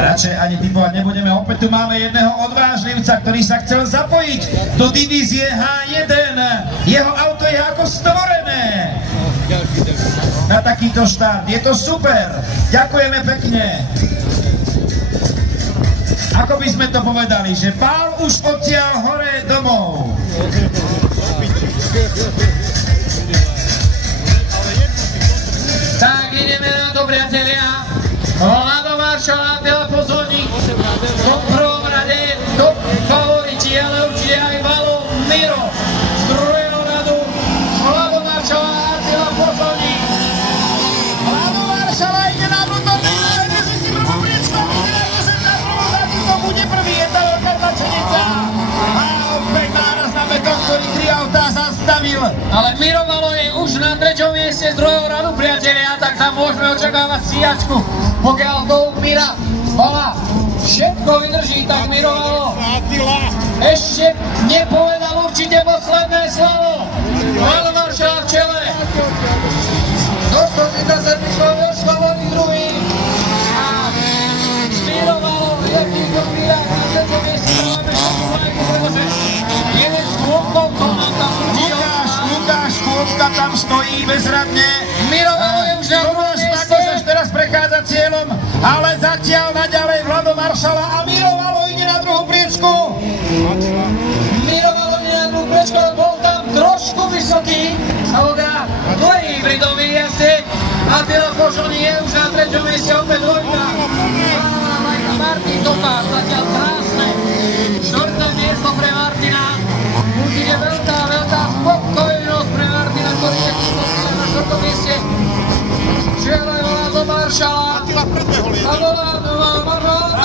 radšej ani typovať nebudeme. Opäť tu máme jedného odvážlivca, ktorý sa chcel zapojiť do divízie H1. Jeho auto je ako stvorené na takýto štart. Je to super. Ďakujeme pekne. Ako by sme to povedali, že pál už odtiaľ hore domov. Tak ideme na to, priatelia. Vlado Maršala, telefozónik. V prvom rade top favoriti, ale určite aj Valo Miro. Z druhého radu Vlado Maršala a telefozónik. Vlado Maršala ide na vnútorný, ale drží si prvú priečku. To bude prvý, je tá veľká tlačenica. A opäť náraz na beton, ktorý 3 autá zastavil. Ale Miro Valo je už na 3. mieste z druhého radu, priatelia, tak tam môžeme očakávať stíhačku. Pokiaľ do Mira Vala všetko vydrží, tak Miro Valo ešte nepovedal určite posledné slovo. Vlado Maršala v čele. Dostupný za sedmičkou Joško Vody druhý. A Miro Valo je v týchto chvíľach na 3. mieste. Máme všetku vlajku, pretože jeden z klubkov, to nám tam určite Lukáš Kôpka tam stojí bezradne. Miro Valo je už na druhom mieste. Teraz prechádza cieľom, ale zatiaľ naďalej Vlado Maršala a Miro Valo ide na druhú priečku. Miro Valo ide na druhú priečku, ale bol tam trošku vysoký. Avoga, to je hybridový jazdec. A telefozónik je už na 3. mieste, opäť dvojka. Martin Topár, zatiaľ krásne. 4. miesto pre Martina. Určite veľká spokojnosť pre Martina, ktorý je na 4. mieste. Čele Vlado Maršala. A Vlado Maršala.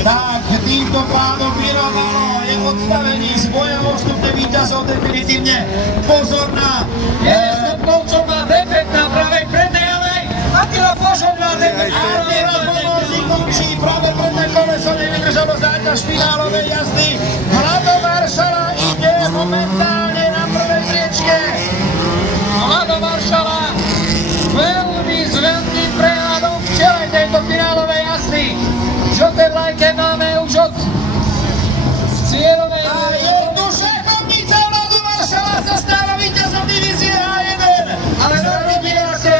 Tak, týmto pádom Miro Valo je odstavený z boja vo vstupne víťazov definitívne. Pozor na... Jeden stupnovcov má defekt na pravej prednej, ale aj Attila Požoň má defekt. Attila Požoň končí, práve predné koleso nevydržalo záťaž finálovej jazdy. Vlado Maršala ide momentálne na prvej priečke. Vlado Maršala veľmi s veľkým prehľadom v čele tejto finálovej jazdy. Žlté vlajke máme už od cieľovej. A je tu šachovnica, Vlado Maršala sa stáva víťazom divízie H1. Ale veľmi mieste.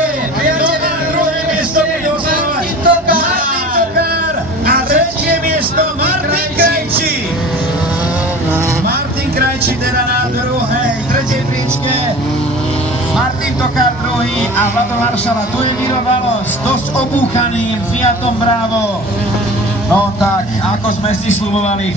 Na druhé miesto bude oslavovať Martin Tokár a 3. miesto Martin Krajčí. Martin Krajčí teda na druhej, 3. priečke. Martin Tokár druhý a Vlado Maršala. Tu je Miro Valo s dosť obúchaným Fiatom Bravo. No tak, ako sme si sľubovali,